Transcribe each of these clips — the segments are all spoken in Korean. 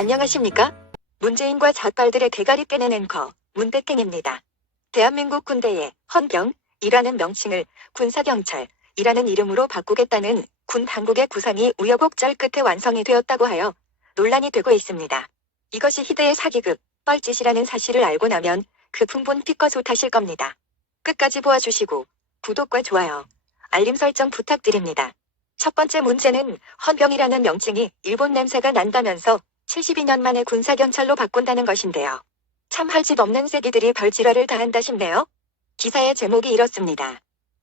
안녕하십니까? 문재인과 잣발들의 대가리 빼는 앵커 문백행입니다. 대한민국 군대의 헌병이라는 명칭을 군사경찰이라는 이름으로 바꾸겠다는 군 당국의 구상이 우여곡절 끝에 완성이 되었다고 하여 논란이 되고 있습니다. 이것이 희대의 사기극, 뻘짓이라는 사실을 알고 나면 그 풍분 피껏 하실 겁니다. 끝까지 보아주시고 구독과 좋아요, 알림 설정 부탁드립니다. 첫 번째 문제는 헌병이라는 명칭이 일본 냄새가 난다면서 72년 만에 군사경찰로 바꾼다는 것인데요. 참 할 짓 없는 새끼들이 별지랄을 다 한다 싶네요. 기사의 제목이 이렇습니다.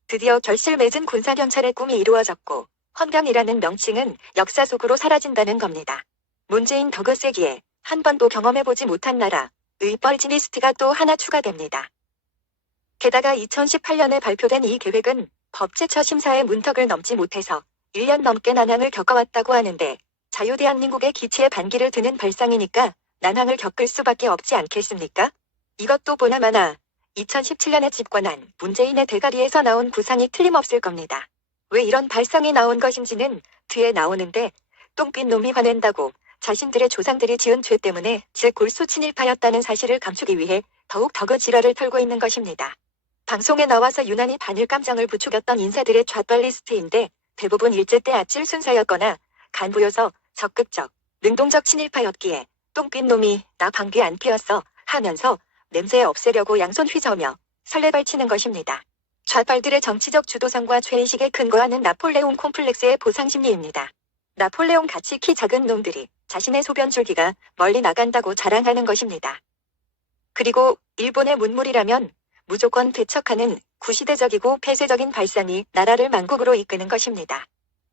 드디어 결실 맺은 군사경찰의 꿈이 이루어졌고 헌병이라는 명칭은 역사 속으로 사라진다는 겁니다. 문재인 덕을 세기에 한 번도 경험해보지 못한 나라의 뻘짓 리스트가 또 하나 추가됩니다. 게다가 2018년에 발표된 이 계획은 법제처 심사의 문턱을 넘지 못해서 1년 넘게 난항을 겪어왔다고 하는데 자유대한민국의 기치에 반기를 드는 발상이니까 난항을 겪을 수밖에 없지 않겠습니까? 이것도 보나마나 2017년에 집권한 문재인의 대가리에서 나온 구상이 틀림없을 겁니다. 왜 이런 발상이 나온 것인지는 뒤에 나오는데 똥낀 놈이 화낸다고 자신들의 조상들이 지은 죄 때문에 즉 골수 친일파였다는 사실을 감추기 위해 더욱 덕의 지랄을 털고 있는 것입니다. 방송에 나와서 유난히 바늘감장을 부추겼던 인사들의 좌빨 리스트인데 대부분 일제 때 아찔 순사였거나 간부여서 적극적, 능동적 친일파였기에 똥낀 놈이 나 방귀 안 피웠어 하면서 냄새 없애려고 양손 휘저으며 설레발치는 것입니다. 좌빨들의 정치적 주도성과 죄의식에 근거하는 나폴레옹 콤플렉스의 보상심리입니다. 나폴레옹 같이 키 작은 놈들이 자신의 소변 줄기가 멀리 나간다고 자랑하는 것입니다. 그리고 일본의 문물이라면 무조건 배척하는 구시대적이고 폐쇄적인 발상이 나라를 만국으로 이끄는 것입니다.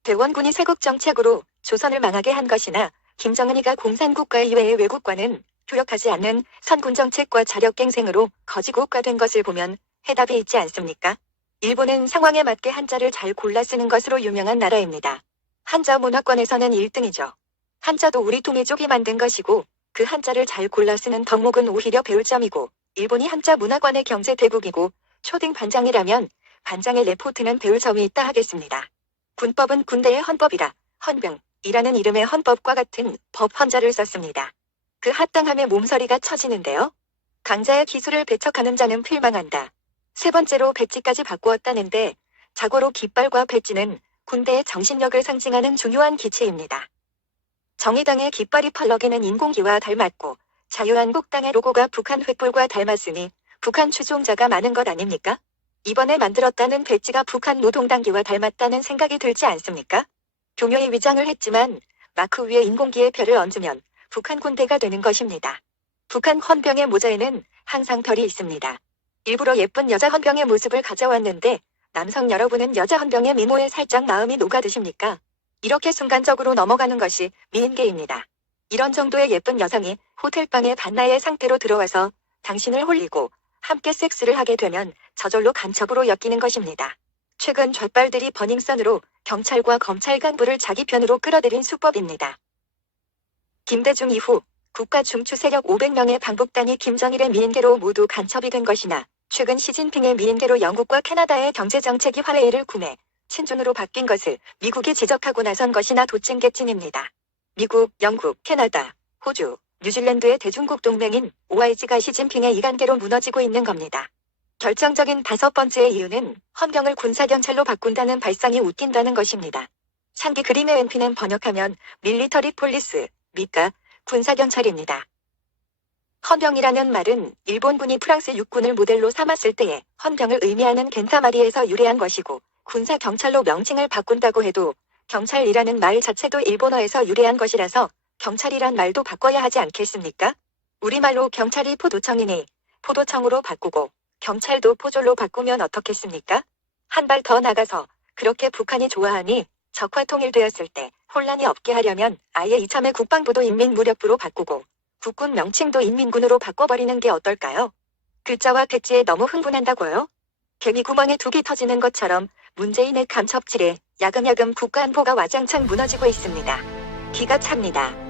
대원군이 세국정책으로 조선을 망하게 한 것이나 김정은이가 공산국가 이외의 외국과는 교역하지 않는 선군정책과 자력갱생으로 거지국가 된 것을 보면 해답이 있지 않습니까? 일본은 상황에 맞게 한자를 잘 골라 쓰는 것으로 유명한 나라입니다. 한자 문화권에서는 1등이죠. 한자도 우리 통일족이 만든 것이고 그 한자를 잘 골라 쓰는 덕목은 오히려 배울 점이고 일본이 한자 문화권의 경제 대국이고 초딩 반장이라면 반장의 레포트는 배울 점이 있다 하겠습니다. 군법은 군대의 헌법이라 헌병이라는 이름의 헌법과 같은 법 헌자를 썼습니다. 그 합당함에 몸서리가 쳐지는데요. 강자의 기술을 배척하는 자는 필망한다. 세 번째로 배지까지 바꾸었다는데 자고로 깃발과 배지는 군대의 정신력을 상징하는 중요한 기체입니다. 정의당의 깃발이 펄럭이는 인공기와 닮았고 자유한국당의 로고가 북한 횃불과 닮았으니 북한 추종자가 많은 것 아닙니까? 이번에 만들었다는 배지가 북한 노동당기와 닮았다는 생각이 들지 않습니까? 교묘히 위장을 했지만 마크 위에 인공기의 별을 얹으면 북한 군대가 되는 것입니다. 북한 헌병의 모자에는 항상 별이 있습니다. 일부러 예쁜 여자 헌병의 모습을 가져왔는데 남성 여러분은 여자 헌병의 미모에 살짝 마음이 녹아드십니까? 이렇게 순간적으로 넘어가는 것이 미인계입니다. 이런 정도의 예쁜 여성이 호텔방에 반나의 상태로 들어와서 당신을 홀리고 함께 섹스를 하게 되면 저절로 간첩으로 엮이는 것입니다. 최근 좌빨들이 버닝썬으로 경찰과 검찰 간부를 자기 편으로 끌어들인 수법입니다. 김대중 이후 국가 중추 세력 500명의 방북단이 김정일의 미인계로 모두 간첩이 된 것이나 최근 시진핑의 미인계로 영국과 캐나다의 경제정책이 화웨이를 구매, 친준으로 바뀐 것을 미국이 지적하고 나선 것이나 도찐개찐입니다. 미국, 영국, 캐나다, 호주, 뉴질랜드의 대중국 동맹인 OIG가 시진핑의 이간계로 무너지고 있는 겁니다. 결정적인 다섯 번째 이유는 헌병을 군사경찰로 바꾼다는 발상이 웃긴다는 것입니다. 상기 그림의 NP는 번역하면 밀리터리 폴리스, 미가 군사경찰입니다. 헌병이라는 말은 일본군이 프랑스 육군을 모델로 삼았을 때의 헌병을 의미하는 겐타마리에서 유래한 것이고 군사경찰로 명칭을 바꾼다고 해도 경찰이라는 말 자체도 일본어에서 유래한 것이라서 경찰이란 말도 바꿔야 하지 않겠습니까? 우리말로 경찰이 포도청이니 포도청으로 바꾸고 경찰도 포졸로 바꾸면 어떻겠습니까? 한 발 더 나가서 그렇게 북한이 좋아하니 적화 통일되었을 때 혼란이 없게 하려면 아예 이참에 국방부도 인민무력부로 바꾸고 국군 명칭도 인민군으로 바꿔버리는 게 어떨까요? 글자와 백지에 너무 흥분한다고요? 개미 구멍에 둑이 터지는 것처럼 문재인의 간첩질에 야금야금 국가 안보가 와장창 무너지고 있습니다. 기가 찹니다.